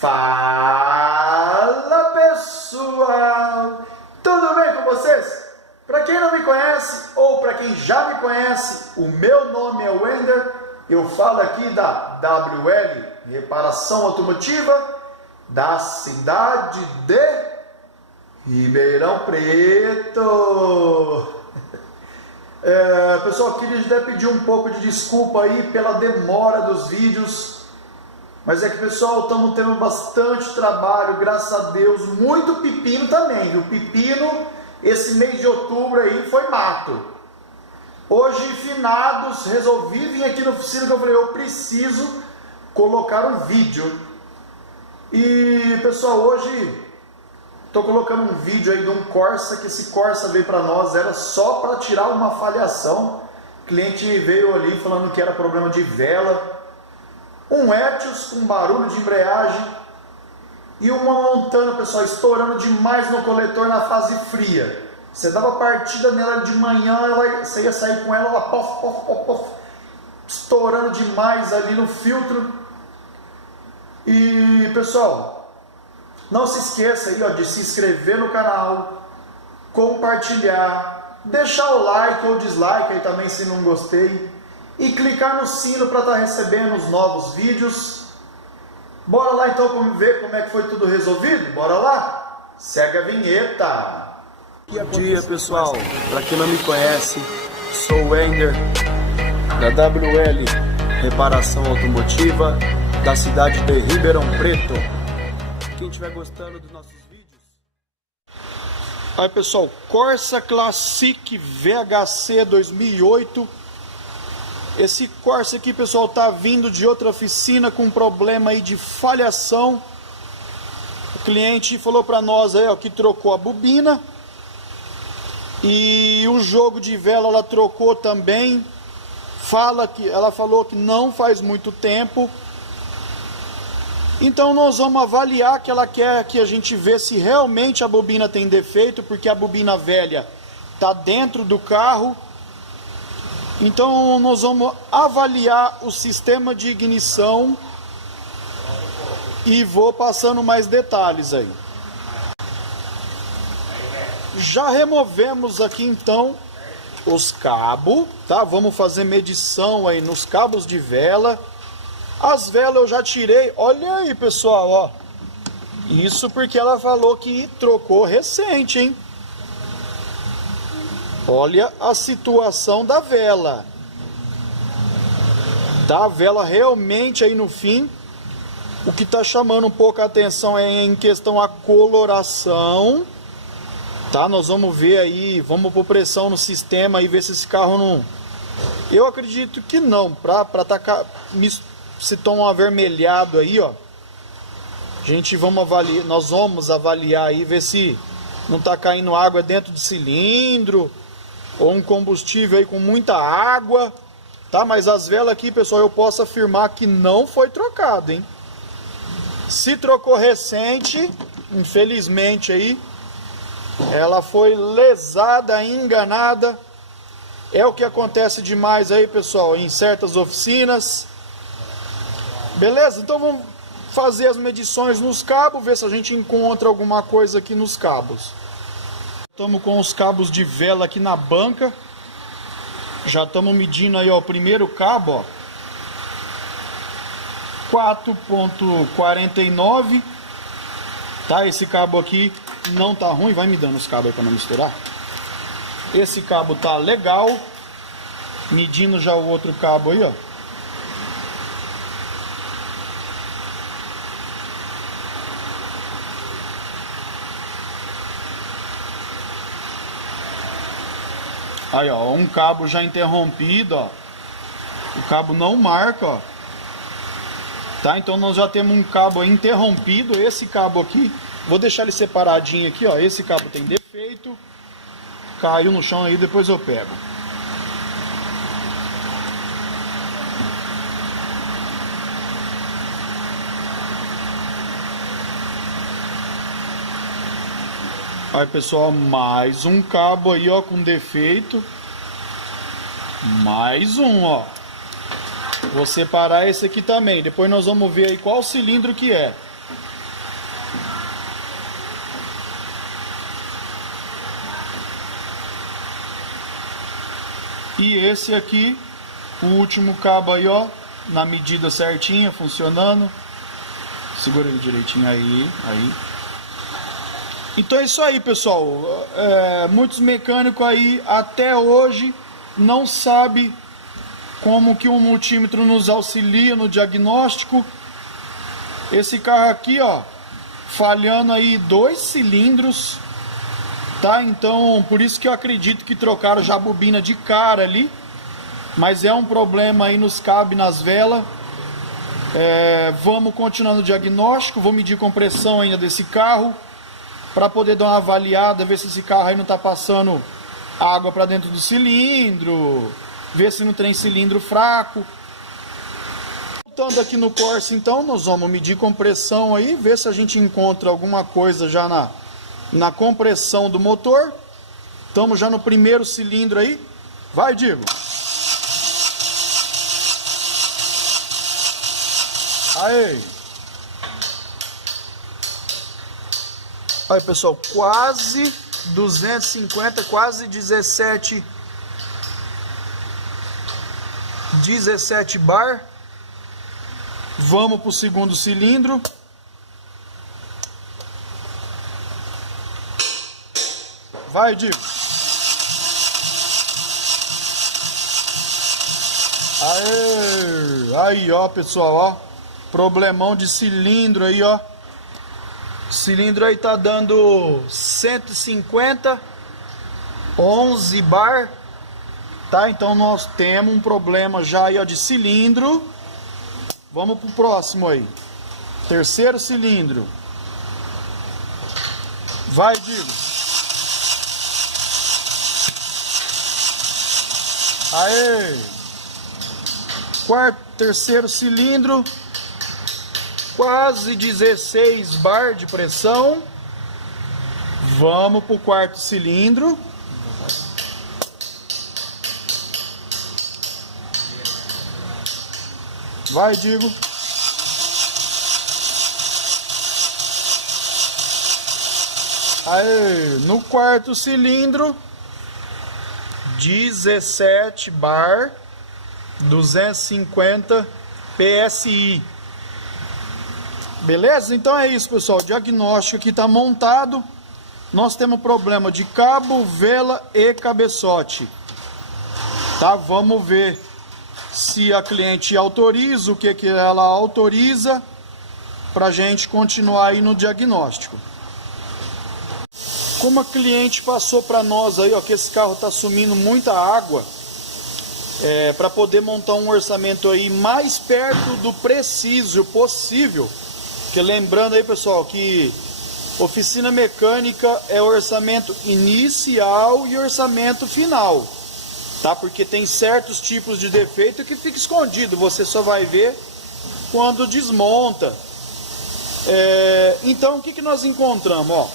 Fala pessoal, tudo bem com vocês? Para quem não me conhece ou para quem já me conhece, o meu nome é Wender, eu falo aqui da WL Reparação Automotiva da cidade de Ribeirão Preto. Pessoal, queria até pedir um pouco de desculpa aí pela demora dos vídeos. Mas é que, pessoal, estamos tendo bastante trabalho, graças a Deus, muito pepino também. O pepino, esse mês de outubro aí, foi mato. Hoje, finados, resolvi vir aqui na oficina que eu falei, eu preciso colocar um vídeo. E, pessoal, hoje estou colocando um vídeo aí de um Corsa, que esse Corsa veio para nós, era só para tirar uma falhação. O cliente veio ali falando que era problema de vela. Um Etios com barulho de embreagem e uma Montana, pessoal, estourando demais no coletor na fase fria. Você dava partida nela de manhã, você ia sair com ela, pof, pof, pof, pof, estourando demais ali no filtro. E pessoal, não se esqueça aí, ó, de se inscrever no canal, compartilhar, deixar o like ou dislike aí também se não gostei. E clicar no sino para estar recebendo os novos vídeos. Bora lá então ver como é que foi tudo resolvido? Bora lá? Segue a vinheta. Bom dia, pessoal. Para quem não me conhece, sou o Wender da WL Reparação Automotiva da cidade de Ribeirão Preto. Quem estiver gostando dos nossos vídeos. Aí, pessoal, Corsa Classic VHC 2008. Esse Corsa aqui, pessoal, tá vindo de outra oficina com problema aí de falhação. O cliente falou para nós aí, ó, que trocou a bobina e o jogo de vela ela trocou também. Ela falou que não faz muito tempo. Então nós vamos avaliar, que ela quer que a gente vê se realmente a bobina tem defeito, porque a bobina velha tá dentro do carro. Então nós vamos avaliar o sistema de ignição e vou passando mais detalhes aí. Já removemos aqui então os cabos, tá? Vamos fazer medição aí nos cabos de vela. As velas eu já tirei, olha aí, pessoal, ó. Isso porque ela falou que trocou recente, hein? Olha a situação da vela. Tá? A vela realmente aí no fim. O que está chamando um pouco a atenção é em questão a coloração. Tá? Nós vamos ver aí, vamos pôr pressão no sistema e ver se esse carro não... Eu acredito que não. Para tacar esse tom avermelhado aí, ó. Nós vamos avaliar aí, ver se não está caindo água dentro do cilindro. Ou um combustível aí com muita água, tá? Mas as velas aqui, pessoal, eu posso afirmar que não foi trocado, hein? Se trocou recente, infelizmente aí, ela foi lesada, enganada. É o que acontece demais aí, pessoal, em certas oficinas. Beleza? Então vamos fazer as medições nos cabos, ver se a gente encontra alguma coisa aqui nos cabos. Estamos com os cabos de vela aqui na banca. Já estamos medindo aí, ó, o primeiro cabo, ó, 4.49. Tá? Esse cabo aqui não tá ruim. Vai me dando os cabos aí para não misturar. Esse cabo tá legal. Medindo já o outro cabo aí, ó. Aí, ó, um cabo já interrompido, ó. O cabo não marca, ó. Tá? Então nós já temos um cabo interrompido. Esse cabo aqui, vou deixar ele separadinho aqui, ó. Esse cabo tem defeito. Caiu no chão aí, depois eu pego. Aí, pessoal, mais um cabo aí, ó, com defeito. Mais um, ó. Vou separar esse aqui também. Depois nós vamos ver aí qual cilindro que é. E esse aqui, o último cabo aí, ó, na medida certinha, funcionando. Segura ele direitinho aí. Então é isso aí, pessoal. Muitos mecânicos aí até hoje não sabem como que um multímetro nos auxilia no diagnóstico. Esse carro aqui, ó, falhando aí 2 cilindros, tá? Então, por isso que eu acredito que trocaram já a bobina de cara ali. Mas é um problema aí nos cabos, nas velas. Vamos continuar no diagnóstico. Vou medir compressão ainda desse carro, para poder dar uma avaliada, ver se esse carro aí não está passando água para dentro do cilindro, ver se não tem cilindro fraco. Voltando aqui no Corsa, então, nós vamos medir compressão aí, ver se a gente encontra alguma coisa já na compressão do motor. Estamos já no primeiro cilindro aí. Vai, Diego. Aí. Aí, pessoal, quase 250, quase 17 bar. Vamos para o segundo cilindro. Vai, Diego. Aí, ó, pessoal, ó. Problemão de cilindro aí, ó. O cilindro aí tá dando 150, 11 bar, tá? Então nós temos um problema já aí, ó, de cilindro. Vamos pro próximo aí. Terceiro cilindro. Vai, Diego. Aê! Terceiro cilindro. Quase 16 bar de pressão. Vamos para o quarto cilindro. Vai, Diego. Aí, no quarto cilindro, 17 bar, 250 PSI. Beleza? Então é isso, pessoal. O diagnóstico aqui está montado. Nós temos problema de cabo, vela e cabeçote. Tá? Vamos ver se a cliente autoriza, o que ela autoriza, para a gente continuar aí no diagnóstico. Como a cliente passou para nós aí, ó, que esse carro está sumindo muita água, para poder montar um orçamento aí mais perto do preciso possível. Porque lembrando aí, pessoal, que oficina mecânica é orçamento inicial e orçamento final, tá? Porque tem certos tipos de defeito que fica escondido, você só vai ver quando desmonta. Então o que nós encontramos, ó?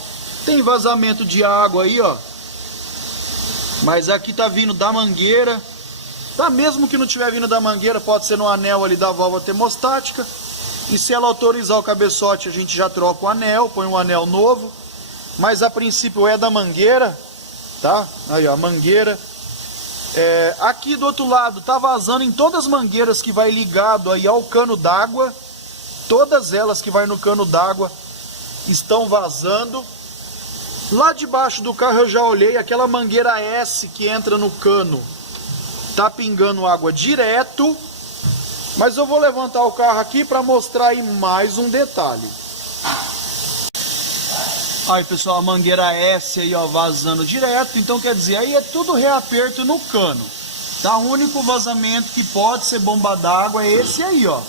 Tem vazamento de água aí, ó, mas aqui tá vindo da mangueira, tá? Mesmo que não tiver vindo da mangueira, pode ser no anel ali da válvula termostática. E se ela autorizar o cabeçote, a gente já troca o anel, põe um anel novo. Mas a princípio é da mangueira, tá? Aí, ó, a mangueira. Aqui do outro lado tá vazando em todas as mangueiras que vai ligado aí ao cano d'água. Todas elas que vai no cano d'água estão vazando. Lá debaixo do carro eu já olhei, aquela mangueira S que entra no cano tá pingando água direto. Mas eu vou levantar o carro aqui para mostrar aí mais um detalhe. Aí, pessoal, a mangueira S aí, ó, vazando direto. Então quer dizer, aí é tudo reaperto no cano, tá? O único vazamento que pode ser bomba d'água é esse aí, ó.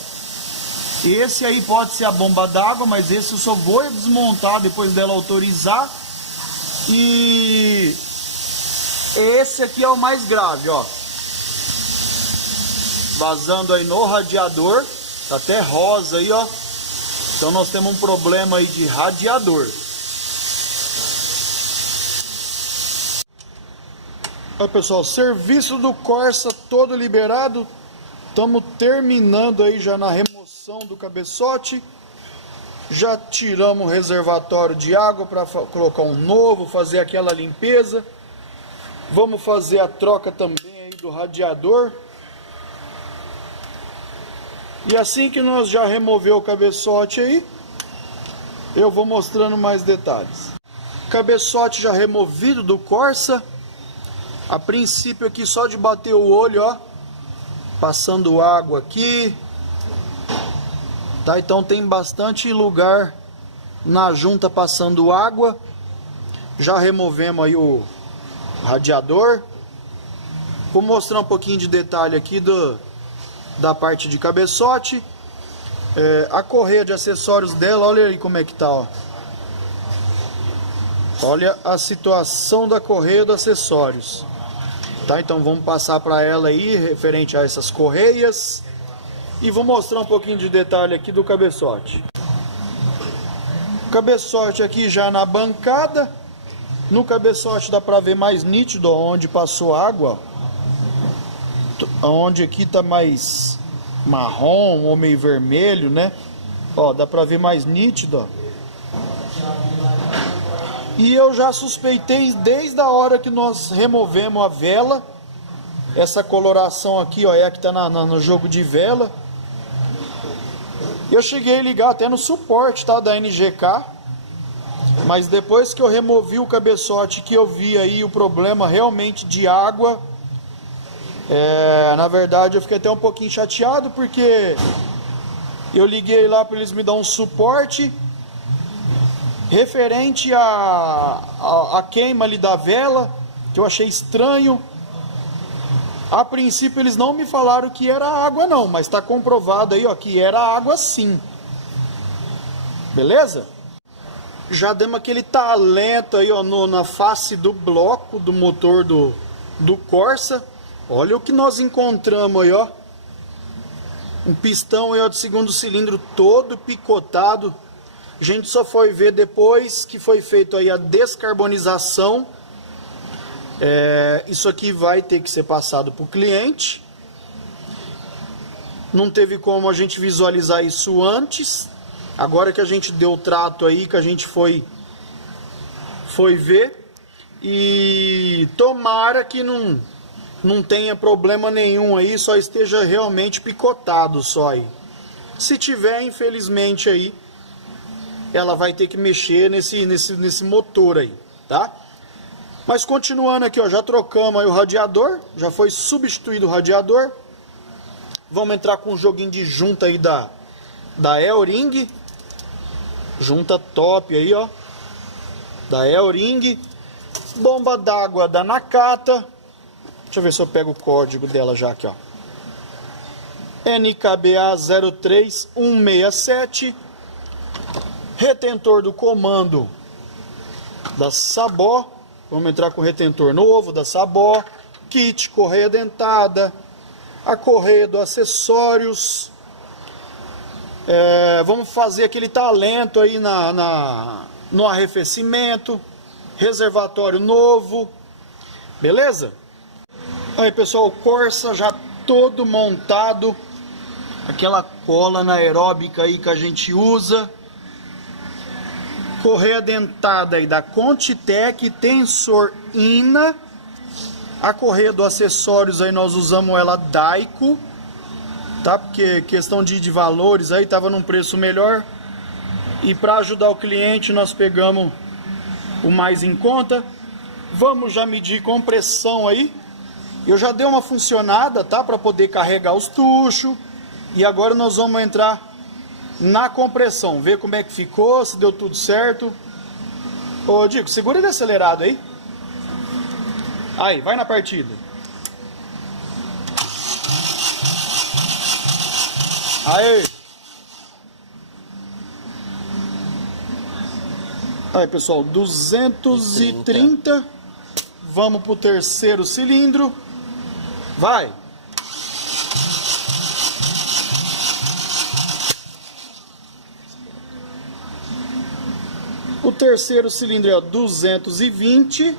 Esse aí pode ser a bomba d'água, mas esse eu só vou desmontar depois dela autorizar. E esse aqui é o mais grave, ó. Vazando aí no radiador, tá até rosa aí, ó. Então nós temos um problema aí de radiador. Olha, pessoal, serviço do Corsa todo liberado. Estamos terminando aí já na remoção do cabeçote. Já tiramos o reservatório de água para colocar um novo, fazer aquela limpeza. Vamos fazer a troca também aí do nosso radiador. E assim que nós já removeu o cabeçote aí, eu vou mostrando mais detalhes. Cabeçote já removido do Corsa. A princípio aqui só de bater o olho, ó, passando água aqui, tá? Então tem bastante lugar na junta passando água. Já removemos aí o radiador. Vou mostrar um pouquinho de detalhe aqui da parte de cabeçote. A correia de acessórios dela, olha aí como é que tá, ó. Olha a situação da correia dos acessórios, tá? Então vamos passar para ela aí referente a essas correias e vou mostrar um pouquinho de detalhe aqui do cabeçote. Cabeçote aqui já na bancada. No cabeçote dá para ver mais nítido onde passou água, onde aqui tá mais marrom ou meio vermelho, né? Ó, dá para ver mais nítido, ó. E eu já suspeitei desde a hora que nós removemos a vela. Essa coloração aqui, ó, é a que tá no jogo de vela. Eu cheguei a ligar até no suporte, tá, da NGK. Mas depois que eu removi o cabeçote, que eu vi aí o problema realmente de água, na verdade eu fiquei até um pouquinho chateado, porque eu liguei lá para eles me dar um suporte referente a queima ali da vela, que eu achei estranho. A princípio eles não me falaram que era água não, mas está comprovado aí, ó, que era água sim. Beleza? Já demos aquele talento aí, ó, na face do bloco do motor do Corsa. Olha o que nós encontramos aí, ó. Um pistão aí, ó, de segundo cilindro todo picotado. A gente só foi ver depois que foi feito aí a descarbonização. Isso aqui vai ter que ser passado para o cliente. Não teve como a gente visualizar isso antes. Agora que a gente deu o trato aí, que a gente foi ver. E tomara que não tenha problema nenhum aí, só esteja realmente picotado só aí. Se tiver, infelizmente aí, ela vai ter que mexer nesse motor aí, tá? Mas continuando aqui, ó, já trocamos aí o radiador, já foi substituído o radiador. Vamos entrar com um joguinho de junta aí da El-Ring. Junta top aí, ó, da El-Ring. Bomba d'água da Nakata. Deixa eu ver se eu pego o código dela já aqui, ó. NKBA 03167. Retentor do comando da Sabó. Vamos entrar com o retentor novo da Sabó. Kit, correia dentada. A correia dos acessórios. Vamos fazer aquele talento aí no arrefecimento. Reservatório novo. Beleza? Aí, pessoal, o Corsa já todo montado. Aquela cola anaeróbica aí que a gente usa. Correia dentada aí da Contitec, Tensor Ina. A correia dos acessórios aí nós usamos ela Daico, tá? Porque questão de valores aí tava num preço melhor. E para ajudar o cliente nós pegamos o mais em conta. Vamos já medir compressão aí. Eu já dei uma funcionada, tá? Para poder carregar os tuchos. E agora nós vamos entrar na compressão, ver como é que ficou, se deu tudo certo. Ô Dico, segura ele acelerado aí. Aí, vai na partida. Aí. Aí, pessoal, 230. Vamos pro terceiro cilindro. Vai. O terceiro cilindro é 220.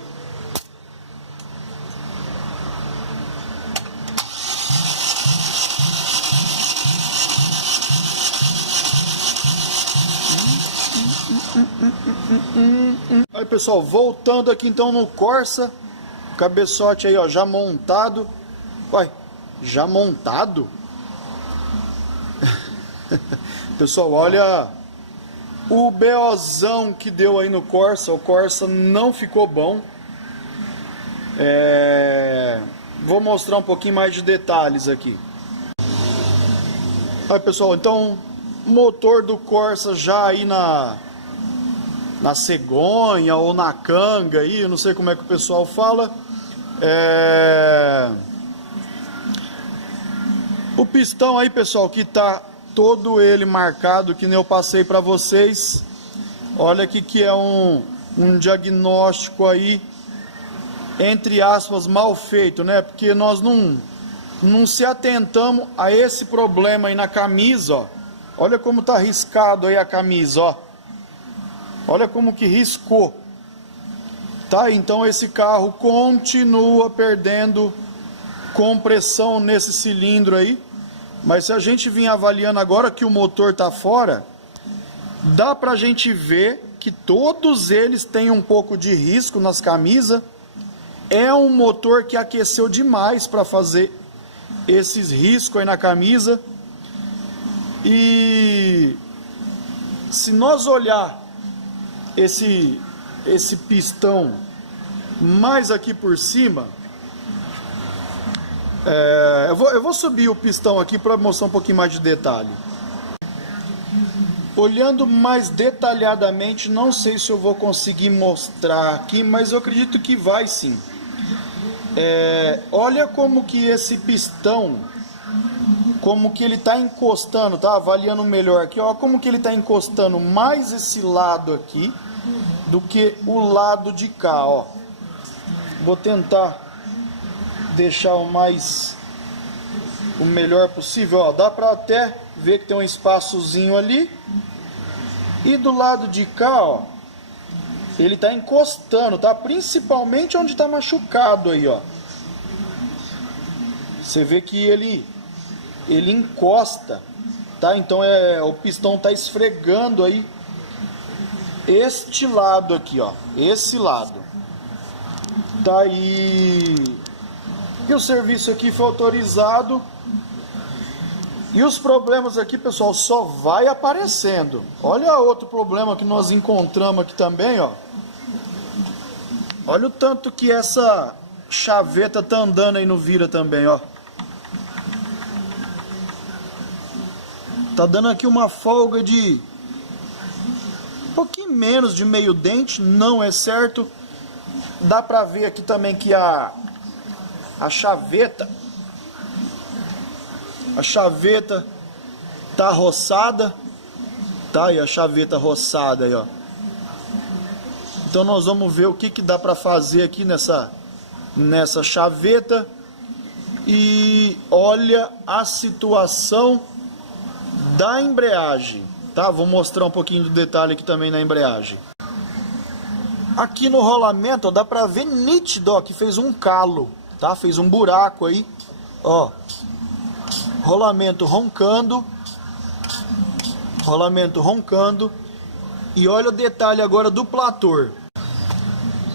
Aí, pessoal, voltando aqui então no Corsa, cabeçote aí, ó, já montado. Uai, já montado? Pessoal, olha o BOzão que deu aí no Corsa. O Corsa não ficou bom. Vou mostrar um pouquinho mais de detalhes aqui. Aí, pessoal, então motor do Corsa já aí na cegonha ou na canga aí, eu não sei como é que o pessoal fala. O pistão aí, pessoal, que tá todo ele marcado, que nem eu passei para vocês. Olha aqui que é um diagnóstico aí, entre aspas, mal feito, né? Porque nós não se atentamos a esse problema aí na camisa, ó. Olha como tá riscado aí a camisa, ó. Olha como que riscou. Tá? Então esse carro continua perdendo compressão nesse cilindro aí. Mas se a gente vir avaliando agora que o motor tá fora, dá pra gente ver que todos eles têm um pouco de risco nas camisas. É um motor que aqueceu demais para fazer esses riscos aí na camisa. E se nós olhar esse pistão mais aqui por cima, eu vou subir o pistão aqui para mostrar um pouquinho mais de detalhe. Olhando mais detalhadamente, não sei se eu vou conseguir mostrar aqui, mas eu acredito que vai sim. Olha como que esse pistão, como que ele está encostando, tá? Avaliando melhor aqui, ó, como que ele está encostando mais esse lado aqui do que o lado de cá, ó. Vou tentar deixar o melhor possível, ó. Dá para até ver que tem um espaçozinho ali. E do lado de cá, ó, ele tá encostando, tá? Principalmente onde tá machucado aí, ó. Você vê que ele encosta, tá? Então o pistão tá esfregando aí este lado aqui, ó. Esse lado. Tá aí. E o serviço aqui foi autorizado. E os problemas aqui, pessoal, só vai aparecendo. Olha outro problema que nós encontramos aqui também, ó. Olha o tanto que essa chaveta tá andando aí no vira também, ó. Tá dando aqui uma folga de um pouquinho menos de meio dente, não é certo. Dá pra ver aqui também que a chaveta tá roçada, tá? E a chaveta roçada aí, ó. Então nós vamos ver o que dá para fazer aqui nessa chaveta. E olha a situação da embreagem, tá? Vou mostrar um pouquinho do detalhe aqui também na embreagem. Aqui no rolamento, ó, dá para ver nítido, ó, que fez um calo, tá? Fez um buraco aí, ó. Rolamento roncando. E olha o detalhe agora do plator.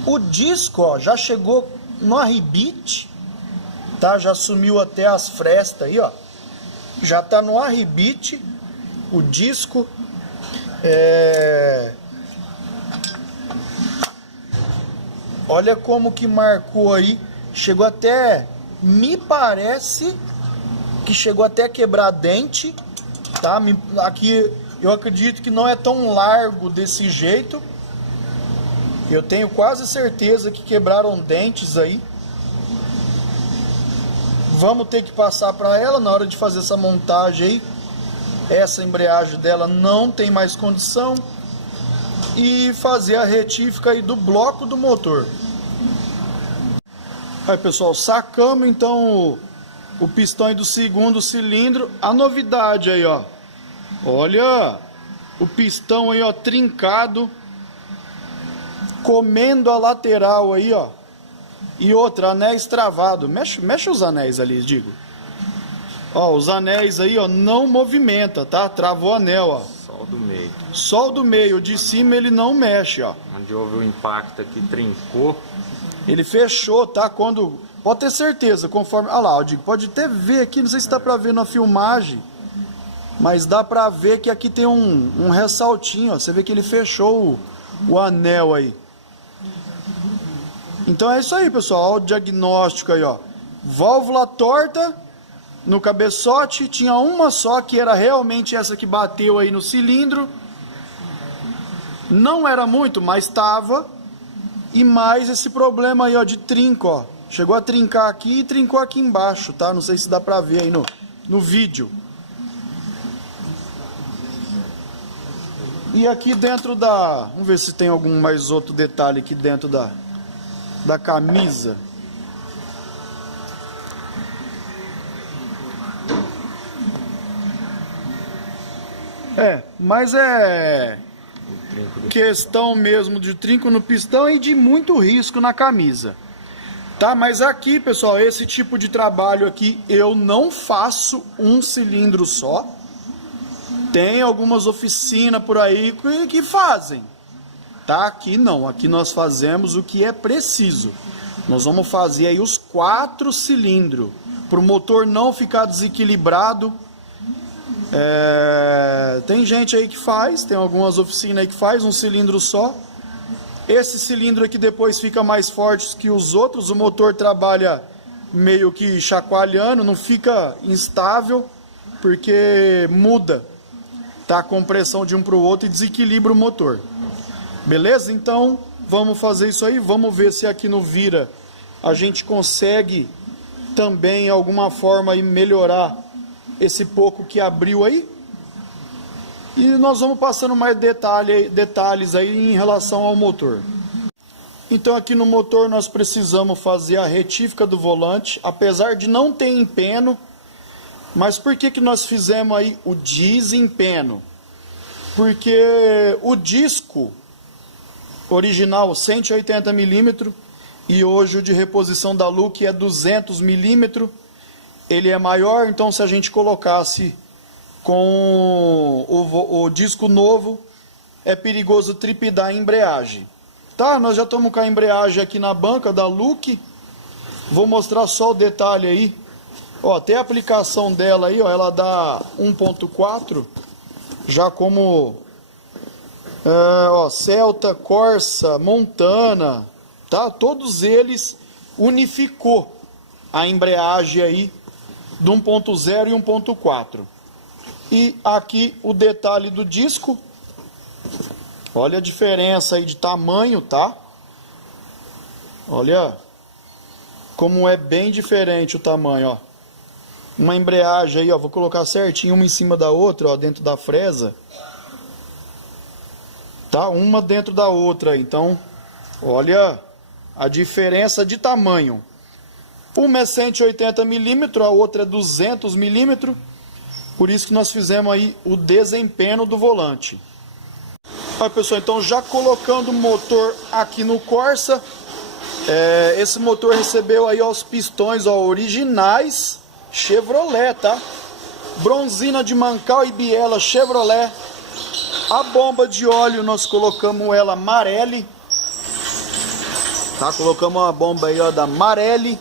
O disco, ó, já chegou no arribite, tá? Já sumiu até as frestas aí, ó. Já tá no arribite o disco. Olha como que marcou aí. Chegou até, me parece que chegou até a quebrar dente, tá? Aqui eu acredito que não é tão largo desse jeito. Eu tenho quase certeza que quebraram dentes aí. Vamos ter que passar para ela na hora de fazer essa montagem aí. Essa embreagem dela não tem mais condição. E fazer a retífica aí do bloco do motor. Aí, pessoal, sacamos então o pistão aí do segundo cilindro. A novidade aí, ó. Olha o pistão aí, ó, trincado, comendo a lateral aí, ó. E outra, anéis travado. Mexe os anéis ali, digo. Ó, os anéis aí, ó, não movimenta, tá? Travou o anel, ó. Só o do meio. Só o do meio, de cima ele não mexe, ó. Onde houve o impacto aqui, trincou. Ele fechou, tá? Quando pode ter certeza, conforme... Olha lá, eu digo, pode até ver aqui, não sei se dá pra ver na filmagem, mas dá pra ver que aqui tem um ressaltinho, ó. Você vê que ele fechou o anel aí. Então é isso aí, pessoal. Olha o diagnóstico aí, ó. Válvula torta no cabeçote. Tinha uma só, que era realmente essa que bateu aí no cilindro. Não era muito, mas estava. E mais esse problema aí, ó, de trinco, ó. Chegou a trincar aqui e trincou aqui embaixo, tá? Não sei se dá pra ver aí no vídeo. E aqui dentro da... Vamos ver se tem algum mais outro detalhe aqui dentro da camisa. Mas é questão mesmo de trinco no pistão e de muito risco na camisa. Tá, mas aqui, pessoal, esse tipo de trabalho aqui eu não faço um cilindro só. Tem algumas oficinas por aí que fazem. Tá? Aqui não, aqui nós fazemos o que é preciso. Nós vamos fazer aí os 4 cilindros, para o motor não ficar desequilibrado. Tem gente aí que faz, tem algumas oficinas aí que faz um cilindro só. Esse cilindro aqui depois fica mais forte que os outros, o motor trabalha meio que chacoalhando, não fica instável, porque muda, tá, a compressão de um para o outro e desequilibra o motor. Beleza? Então, vamos fazer isso aí. Vamos ver se aqui no Vira a gente consegue também, alguma forma, aí, melhorar esse pouco que abriu aí. E nós vamos passando mais detalhes aí em relação ao motor. Então, aqui no motor nós precisamos fazer a retífica do volante, apesar de não ter empeno. Mas por que nós fizemos aí o desempeno? Porque o disco original 180 mm e hoje o de reposição da Look é 200 mm, ele é maior, então se a gente colocasse com o disco novo, é perigoso tripidar a embreagem. Tá, nós já estamos com a embreagem aqui na banca da Look, vou mostrar só o detalhe aí. Ó, tem a aplicação dela aí, ó, ela dá 1.4, já como... ó, Celta, Corsa, Montana, tá? Todos eles unificou a embreagem aí do 1.0 e 1.4. E aqui o detalhe do disco. Olha a diferença aí de tamanho, tá? Olha como é bem diferente o tamanho, ó. Uma embreagem aí, ó, vou colocar certinho uma em cima da outra, ó, dentro da fresa. Tá? Uma dentro da outra, então, olha a diferença de tamanho. Uma é 180 mm, a outra é 200 mm, por isso que nós fizemos aí o desempenho do volante. Olha, pessoal, então já colocando o motor aqui no Corsa, esse motor recebeu aí os pistões, ó, originais Chevrolet, tá? Bronzina de Mancal e biela Chevrolet. A bomba de óleo nós colocamos ela Marelli, tá? Colocamos uma bomba aí, ó, da Marelli.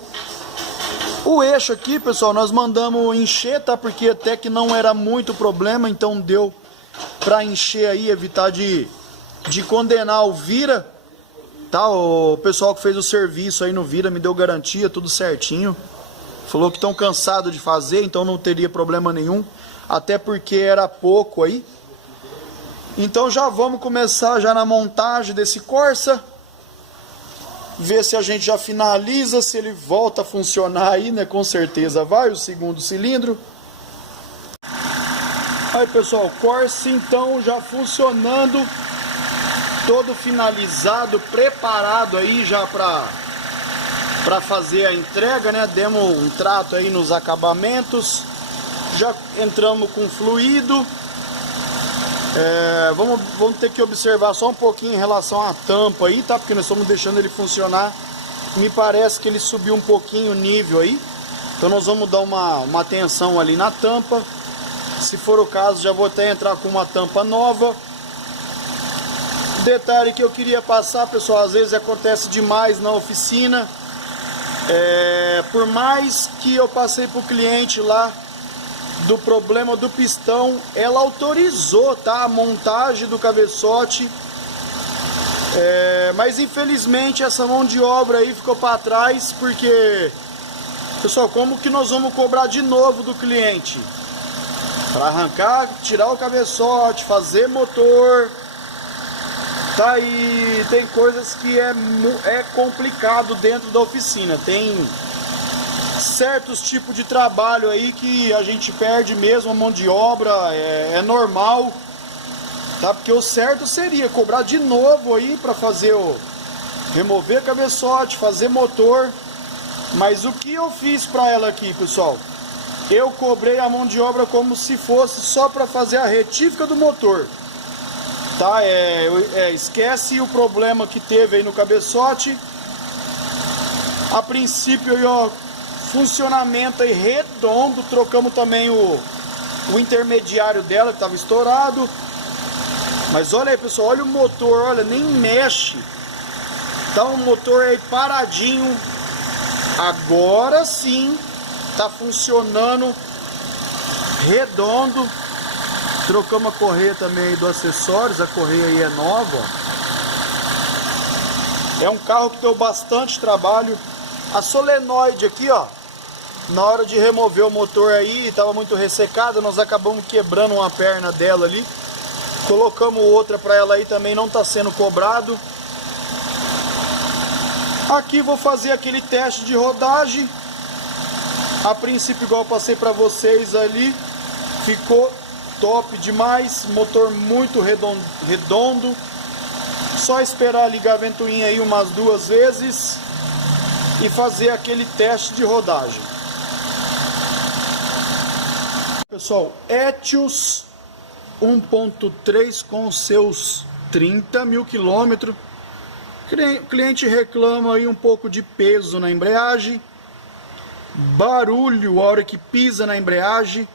O eixo aqui, pessoal, nós mandamos encher, tá? Porque até que não era muito problema, então deu pra encher aí, evitar de condenar o Vira, tá? O pessoal que fez o serviço aí no Vira me deu garantia, tudo certinho. Falou que estão cansados de fazer, então não teria problema nenhum, até porque era pouco aí. Então já vamos começar já na montagem desse Corsa, ver se a gente já finaliza, se ele volta a funcionar aí, né? Com certeza vai, o segundo cilindro. Aí, pessoal, Corsa então já funcionando, todo finalizado, preparado aí já para fazer a entrega, né? Demos um trato aí nos acabamentos, já entramos com fluido. Vamos ter que observar só um pouquinho em relação à tampa aí, tá? Porque nós estamos deixando ele funcionar. Me parece que ele subiu um pouquinho o nível aí, então nós vamos dar uma atenção ali na tampa. Se for o caso, já vou até entrar com uma tampa nova. Detalhe que eu queria passar, pessoal, às vezes acontece demais na oficina. Por mais que eu passei para o cliente lá do problema do pistão, ela autorizou, tá, a montagem do cabeçote, mas infelizmente essa mão de obra aí ficou para trás, porque, pessoal, como que nós vamos cobrar de novo do cliente para arrancar, tirar o cabeçote, fazer motor? Tá aí, tem coisas que é complicado dentro da oficina, tem certos tipos de trabalho aí que a gente perde mesmo a mão de obra, é normal, tá? Porque o certo seria cobrar de novo aí para fazer remover cabeçote, fazer motor. Mas o que eu fiz para ela aqui, pessoal? Eu cobrei a mão de obra como se fosse só para fazer a retífica do motor. Tá, esquece o problema que teve aí no cabeçote. A princípio aí, ó, funcionamento aí redondo. Trocamos também o intermediário dela que estava estourado. Mas olha aí, pessoal, olha o motor, olha, nem mexe. Tá um motor aí paradinho. Agora sim tá funcionando redondo. Trocamos a correia também do acessórios, a correia aí é nova. É um carro que deu bastante trabalho. A solenoide aqui, ó, na hora de remover o motor aí, estava muito ressecada, nós acabamos quebrando uma perna dela ali. Colocamos outra para ela aí, também não está sendo cobrado. Aqui vou fazer aquele teste de rodagem. A princípio, igual eu passei para vocês ali, ficou top demais, motor muito redondo. Só esperar ligar a ventoinha aí umas 2 vezes e fazer aquele teste de rodagem. Pessoal, Etios 1.3 com seus 30 mil quilômetros. O cliente reclama aí um pouco de peso na embreagem, barulho a hora que pisa na embreagem.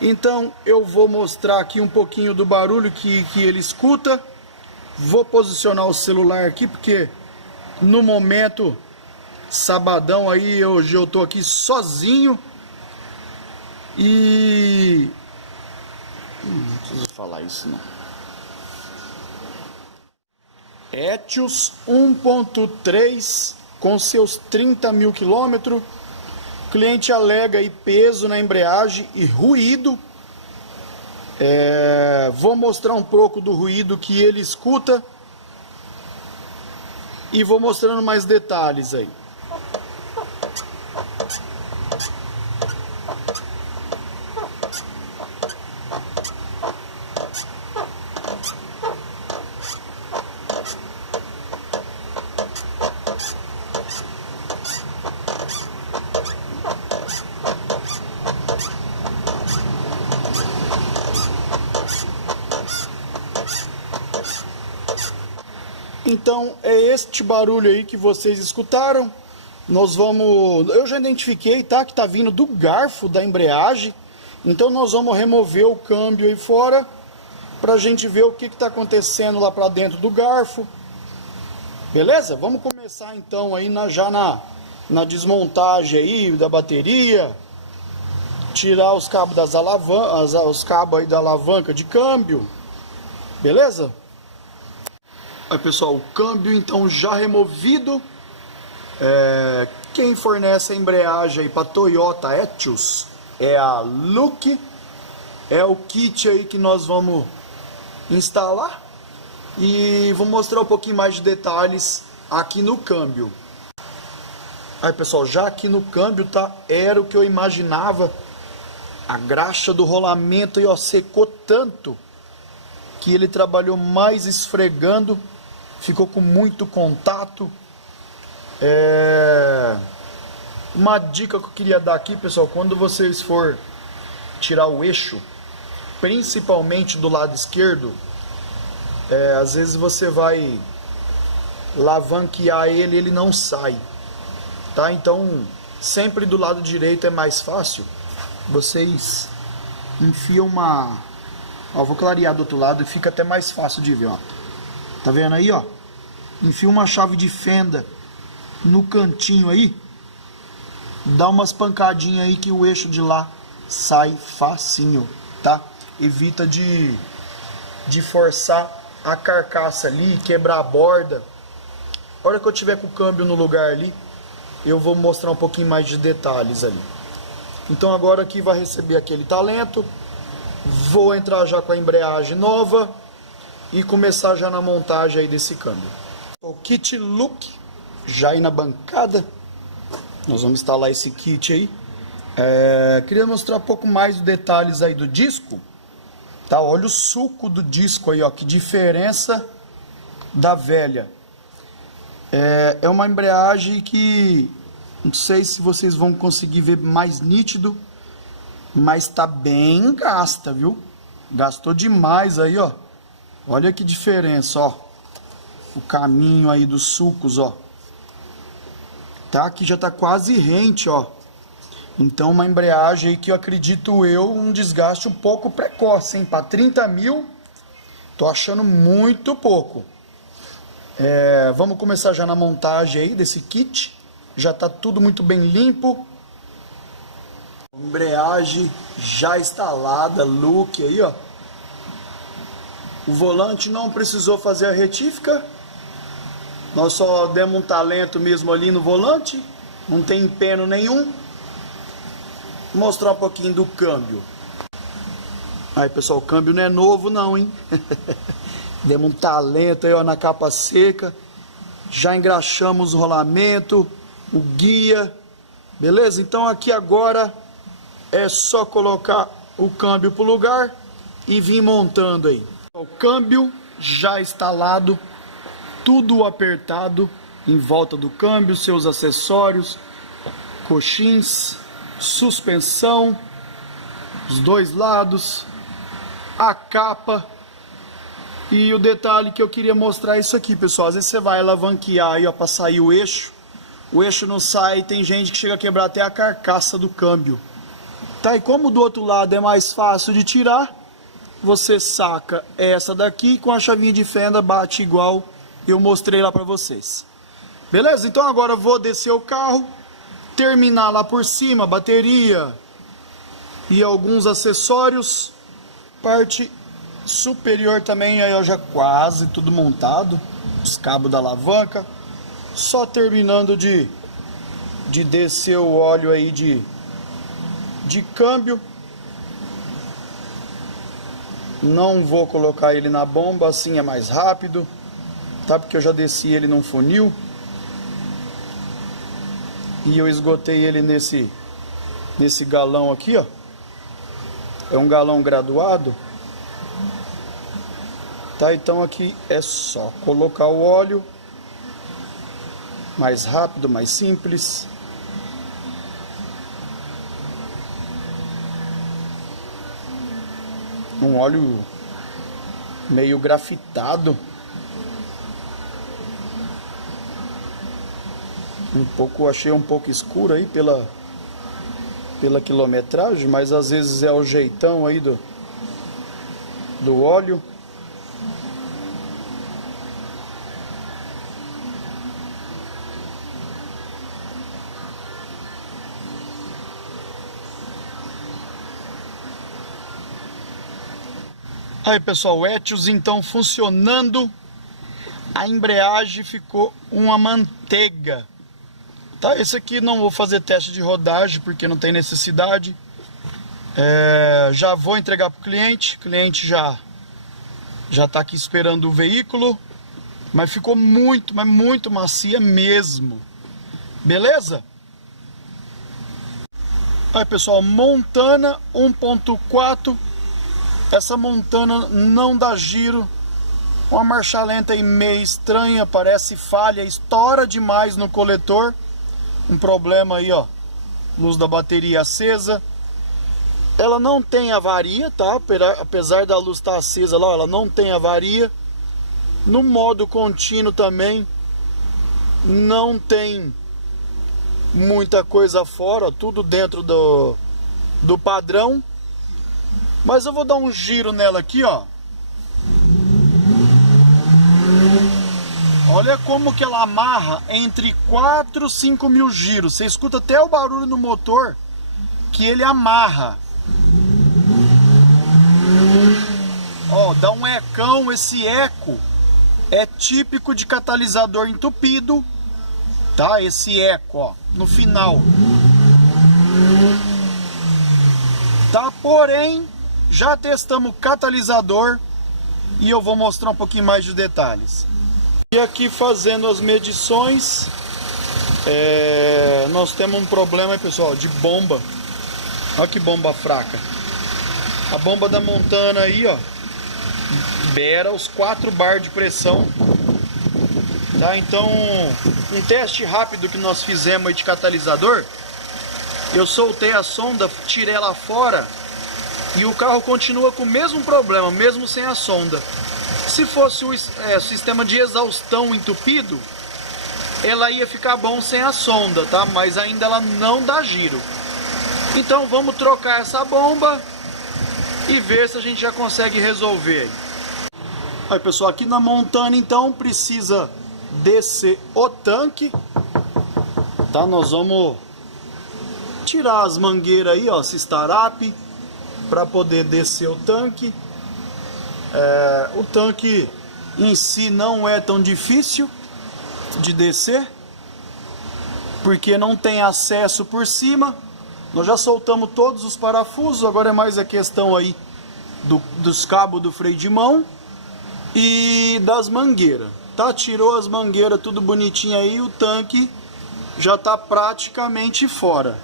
Então eu vou mostrar aqui um pouquinho do barulho que ele escuta. Vou posicionar o celular aqui porque no momento, sabadão aí, hoje eu tô aqui sozinho. E não preciso falar isso não. Etios 1.3 com seus 30 mil quilômetros. O cliente alega aí peso na embreagem e ruído. Vou mostrar um pouco do ruído que ele escuta e vou mostrando mais detalhes aí. Então é este barulho aí que vocês escutaram. Eu já identifiquei, tá, que tá vindo do garfo da embreagem. Então nós vamos remover o câmbio aí fora pra gente ver o que tá acontecendo lá pra dentro do garfo. Beleza? Vamos começar então aí já na desmontagem aí da bateria. Tirar os cabos das alavancas, os cabos aí da alavanca de câmbio. Beleza? Aí, pessoal, o câmbio então já removido. Quem fornece a embreagem aí para Toyota Etios é a Look. É o kit aí que nós vamos instalar. E vou mostrar um pouquinho mais de detalhes aqui no câmbio. Aí, pessoal, já aqui no câmbio, tá? Era o que eu imaginava. A graxa do rolamento aí, ó, secou tanto que ele trabalhou mais esfregando. Ficou com muito contato. Uma dica que eu queria dar aqui, pessoal, quando vocês for tirar o eixo, principalmente do lado esquerdo, às vezes você vai alavanquear ele não sai, tá? Então sempre do lado direito é mais fácil. Vocês enfiam vou clarear do outro lado e fica até mais fácil de ver, ó. Tá vendo aí, ó? Enfia uma chave de fenda no cantinho aí, dá umas pancadinhas aí que o eixo de lá sai facinho, tá? Evita de forçar a carcaça ali, quebrar a borda. A hora que eu tiver com o câmbio no lugar ali, eu vou mostrar um pouquinho mais de detalhes ali. Então agora aqui vai receber aquele talento. Vou entrar já com a embreagem nova e começar já na montagem aí desse câmbio. O kit look já aí na bancada. Nós vamos instalar esse kit aí. Queria mostrar um pouco mais de detalhes aí do disco. Tá, olha o suco do disco aí, ó, que diferença da velha. É uma embreagem que não sei se vocês vão conseguir ver mais nítido, mas tá bem gasta, viu? Gastou demais aí, ó. Olha que diferença, ó. O caminho aí dos sucos, ó. Tá, aqui já tá quase rente, ó. Então uma embreagem aí que eu acredito um desgaste um pouco precoce, hein? Para 30 mil, tô achando muito pouco. Vamos começar já na montagem aí desse kit. Já tá tudo muito bem limpo. Embreagem já instalada, look aí, ó. O volante não precisou fazer a retífica. Nós só demos um talento mesmo ali no volante. Não tem empeno nenhum. Vou mostrar um pouquinho do câmbio. Aí, pessoal, o câmbio não é novo não, hein? Demos um talento aí, ó, na capa seca. Já engraxamos o rolamento, o guia. Beleza? Então aqui agora é só colocar o câmbio pro lugar e vir montando aí. O câmbio já instalado, tudo apertado em volta do câmbio, seus acessórios, coxins, suspensão, os dois lados, a capa. E o detalhe que eu queria mostrar é isso aqui, pessoal. Às vezes você vai alavanquear aí, ó, para sair o eixo não sai, tem gente que chega a quebrar até a carcaça do câmbio. Tá, e como do outro lado é mais fácil de tirar, você saca essa daqui com a chavinha de fenda, bate igual eu mostrei lá para vocês. Beleza? Então agora eu vou descer o carro, terminar lá por cima, bateria e alguns acessórios. Parte superior também aí, ó, já quase tudo montado, os cabos da alavanca, só terminando de descer o óleo aí de câmbio. Não vou colocar ele na bomba, assim é mais rápido, tá? Porque eu já desci ele num funil e eu esgotei ele nesse galão aqui, ó. É um galão graduado. Tá, então aqui é só colocar o óleo, mais rápido, mais simples. Um óleo meio grafitado, achei um pouco escuro aí pela quilometragem, mas às vezes é o jeitão aí do óleo. Aí, pessoal, o Etios então funcionando. A embreagem ficou uma manteiga. Tá, esse aqui não vou fazer teste de rodagem porque não tem necessidade. Já vou entregar para o cliente já tá aqui esperando o veículo. Mas ficou muito, mas muito macia mesmo. Beleza? Aí, pessoal, Montana 1.4. Essa Montana não dá giro. Uma marcha lenta aí meio estranha, parece falha, estoura demais no coletor. Um problema aí, ó. Luz da bateria acesa. Ela não tem avaria, tá? Apesar da luz estar acesa lá, ela não tem avaria. No modo contínuo também não tem muita coisa fora, tudo dentro do padrão. Mas eu vou dar um giro nela aqui, ó. Olha como que ela amarra entre 4 e 5 mil giros. Você escuta até o barulho no motor que ele amarra. Ó, dá um ecão. Esse eco é típico de catalisador entupido, tá? Esse eco, ó, no final. Tá? Porém, já testamos catalisador e eu vou mostrar um pouquinho mais de detalhes. E aqui fazendo as medições, nós temos um problema aí, pessoal, de bomba. Olha que bomba fraca. A bomba da Montana aí, ó, beira os 4 bar de pressão. Tá? Então, um teste rápido que nós fizemos aí de catalisador, eu soltei a sonda, tirei ela fora e o carro continua com o mesmo problema, mesmo sem a sonda. Se fosse o sistema de exaustão entupido, ela ia ficar bom sem a sonda, tá? Mas ainda ela não dá giro. Então vamos trocar essa bomba e ver se a gente já consegue resolver. Aí, pessoal, aqui na Montana então precisa descer o tanque, tá? Nós vamos tirar as mangueiras aí, ó, esse startup, para poder descer o tanque. O tanque em si não é tão difícil de descer, porque não tem acesso por cima. Nós já soltamos todos os parafusos, agora é mais a questão aí dos cabos do freio de mão e das mangueiras, tá? Tirou as mangueiras tudo bonitinho aí, o tanque já está praticamente fora.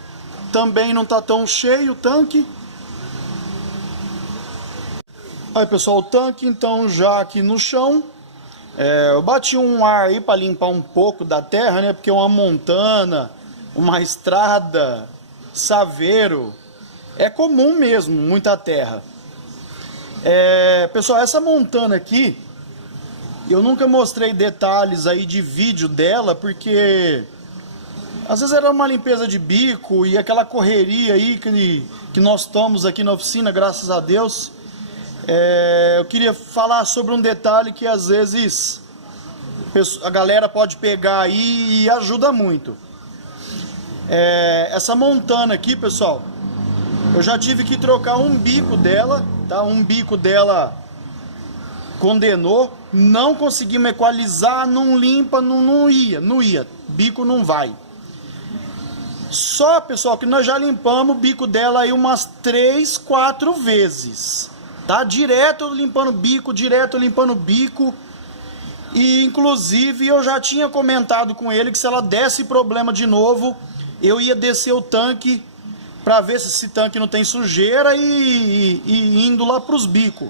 Também não está tão cheio o tanque. Aí, pessoal, o tanque então já aqui no chão. Eu bati um ar aí para limpar um pouco da terra, né? Porque uma Montana, uma estrada, Saveiro, é comum mesmo, muita terra. Pessoal, essa Montana aqui, eu nunca mostrei detalhes aí de vídeo dela, porque às vezes era uma limpeza de bico e aquela correria aí que nós estamos aqui na oficina, graças a Deus. Eu queria falar sobre um detalhe que às vezes a galera pode pegar aí e ajuda muito. Essa Montana aqui, pessoal, eu já tive que trocar um bico dela, tá? Um bico dela condenou, não conseguimos equalizar, não limpa, não ia, bico não vai. Só, pessoal, que nós já limpamos o bico dela aí umas 3, 4 vezes. Tá? Direto limpando bico. E inclusive eu já tinha comentado com ele que se ela desse problema de novo, eu ia descer o tanque para ver se esse tanque não tem sujeira e indo lá para os bicos.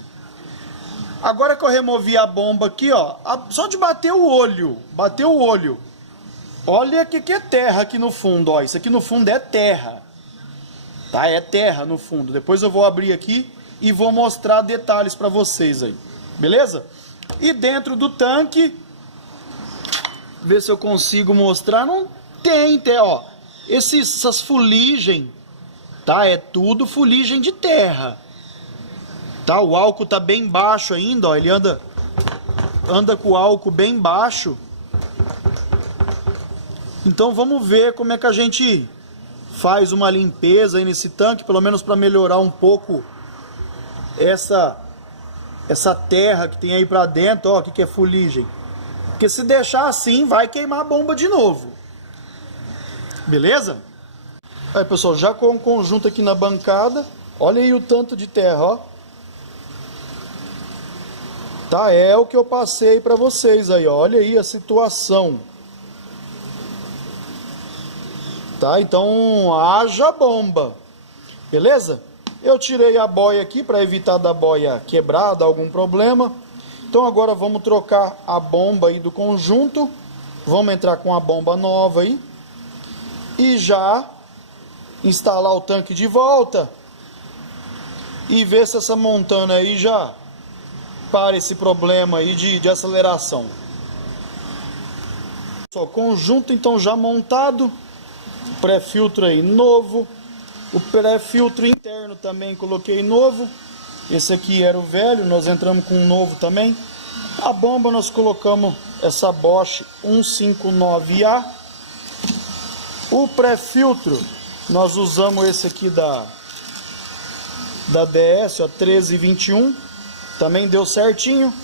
Agora que eu removi a bomba aqui, ó, só de bater o olho, olha que é terra aqui no fundo, ó, isso aqui no fundo é terra, tá? É terra no fundo. Depois eu vou abrir aqui e vou mostrar detalhes para vocês aí, beleza? E dentro do tanque, ver se eu consigo mostrar, não tem, ó, essas fuligem, tá? É tudo fuligem de terra, tá? O álcool tá bem baixo ainda, ó, ele anda com o álcool bem baixo. Então vamos ver como é que a gente faz uma limpeza aí nesse tanque, pelo menos para melhorar um pouco essa terra que tem aí pra dentro, ó, que é fuligem. Porque se deixar assim, vai queimar a bomba de novo. Beleza? Aí, pessoal, já com o conjunto aqui na bancada, olha aí o tanto de terra, ó. Tá, é o que eu passei pra vocês aí, ó. Olha aí a situação. Tá, então haja bomba. Beleza? Eu tirei a boia aqui para evitar da boia quebrar, dar algum problema. Então agora vamos trocar a bomba aí do conjunto. Vamos entrar com a bomba nova aí. E já instalar o tanque de volta. E ver se essa Montana aí já para esse problema aí de aceleração. Só conjunto então já montado. Pré-filtro aí novo. O pré-filtro interno também coloquei novo. Esse aqui era o velho, nós entramos com um novo também. A bomba nós colocamos essa Bosch 159A. O pré-filtro, nós usamos esse aqui da DS, ó, 1321. Também deu certinho.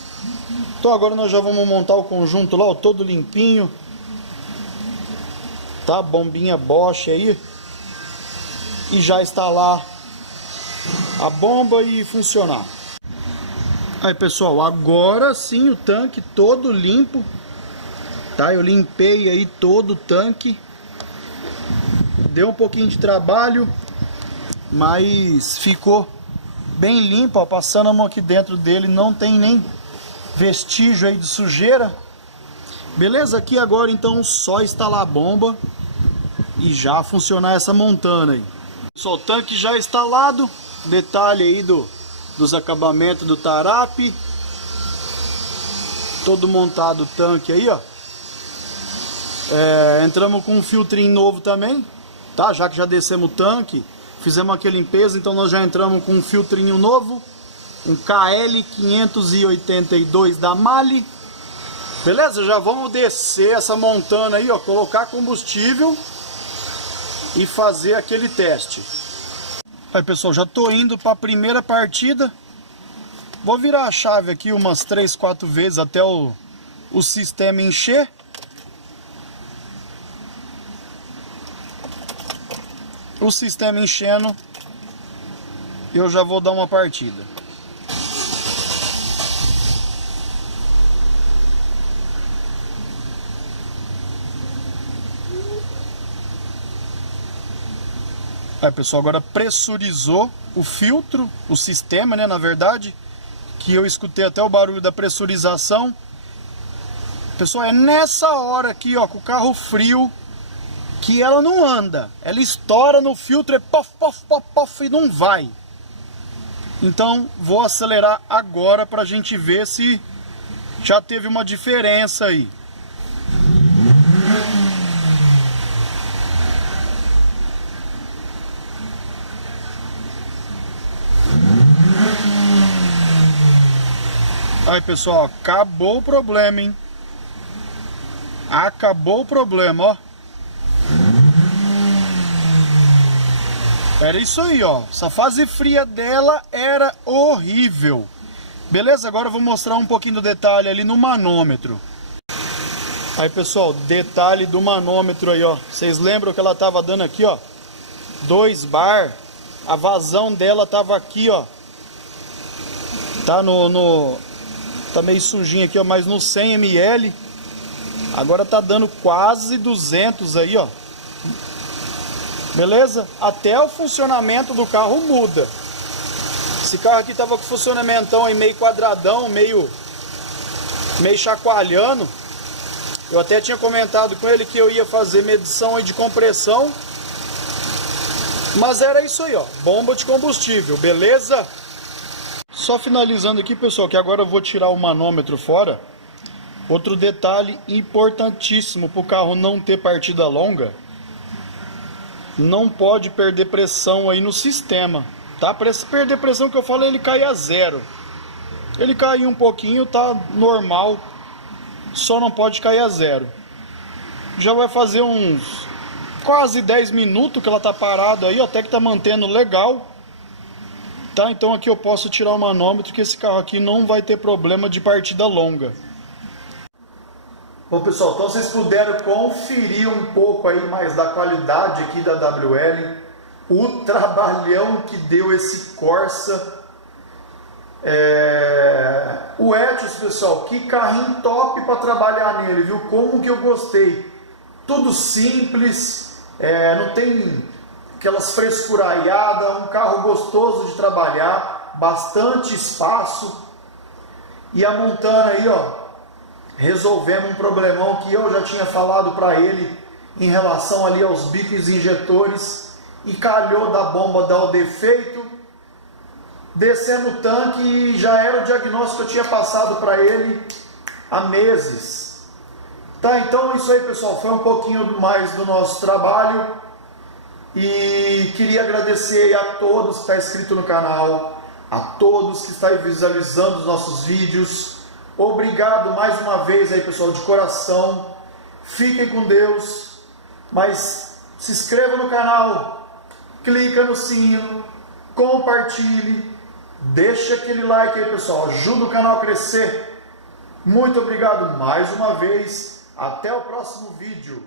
Então agora nós já vamos montar o conjunto lá, ó, todo limpinho. Tá? Bombinha Bosch aí. E já instalar a bomba e funcionar. Aí pessoal, agora sim o tanque todo limpo. Tá? Eu limpei aí todo o tanque. Deu um pouquinho de trabalho, mas ficou bem limpo, ó. Passando a mão aqui dentro dele, não tem nem vestígio aí de sujeira. Beleza? Aqui agora então só instalar a bomba e já funcionar essa montana aí. Só o tanque já instalado. Detalhe aí dos acabamentos do tarape. Todo montado o tanque aí, ó. Entramos com um filtrinho novo também, tá? Já que já descemos o tanque, fizemos aquela limpeza, então nós já entramos com um filtrinho novo, um KL582 da Mali. Beleza? Já vamos descer essa montana aí, ó, colocar combustível e fazer aquele teste. Aí pessoal, já tô indo para a primeira partida. Vou virar a chave aqui umas 3, 4 vezes até o sistema encher. O sistema enchendo, eu já vou dar uma partida. Aí pessoal, agora pressurizou o filtro, o sistema, né, na verdade, que eu escutei até o barulho da pressurização. Pessoal, é nessa hora aqui, ó, com o carro frio, que ela não anda. Ela estoura no filtro, é pof, pof, pof, pof, e não vai. Então vou acelerar agora pra gente ver se já teve uma diferença aí. Aí pessoal, acabou o problema, hein? Acabou o problema, ó. Era isso aí, ó. Essa fase fria dela era horrível. Beleza? Agora eu vou mostrar um pouquinho do detalhe ali no manômetro. Aí pessoal, detalhe do manômetro aí, ó. Vocês lembram que ela tava dando aqui, ó, 2 bar. A vazão dela tava aqui, ó. Tá tá meio sujinho aqui, ó, mas no 100 ml. Agora tá dando quase 200 aí, ó. Beleza? Até o funcionamento do carro muda. Esse carro aqui tava com funcionamentão aí meio quadradão, meio chacoalhando. Eu até tinha comentado com ele que eu ia fazer medição aí de compressão. Mas era isso aí, ó. Bomba de combustível, beleza? Só finalizando aqui, pessoal, que agora eu vou tirar o manômetro fora. Outro detalhe importantíssimo para o carro não ter partida longa: não pode perder pressão aí no sistema, tá? Perder pressão que eu falo, ele cai a 0. Ele caiu um pouquinho, tá normal, só não pode cair a 0. Já vai fazer uns quase 10 minutos que ela tá parada aí, até que tá mantendo legal. Tá, então aqui eu posso tirar o manômetro, que esse carro aqui não vai ter problema de partida longa. Bom pessoal, então vocês puderam conferir um pouco aí mais da qualidade aqui da WL, o trabalhão que deu esse Corsa. O Etios, pessoal, que carrinho top para trabalhar nele, viu? Como que eu gostei. Tudo simples, não tem aquelas frescuraiadas, um carro gostoso de trabalhar, bastante espaço. E a montana aí, ó, resolvemos um problemão que eu já tinha falado para ele em relação ali aos bicos injetores, e calhou da bomba dar o defeito. Descendo o tanque e já era o diagnóstico que eu tinha passado para ele há meses. Tá, então isso aí pessoal, foi um pouquinho mais do nosso trabalho. E queria agradecer a todos que estão inscritos no canal, a todos que estão visualizando os nossos vídeos. Obrigado mais uma vez aí, pessoal, de coração. Fiquem com Deus, mas se inscreva no canal, clica no sininho, compartilhe, deixa aquele like aí, pessoal, ajuda o canal a crescer. Muito obrigado mais uma vez, até o próximo vídeo.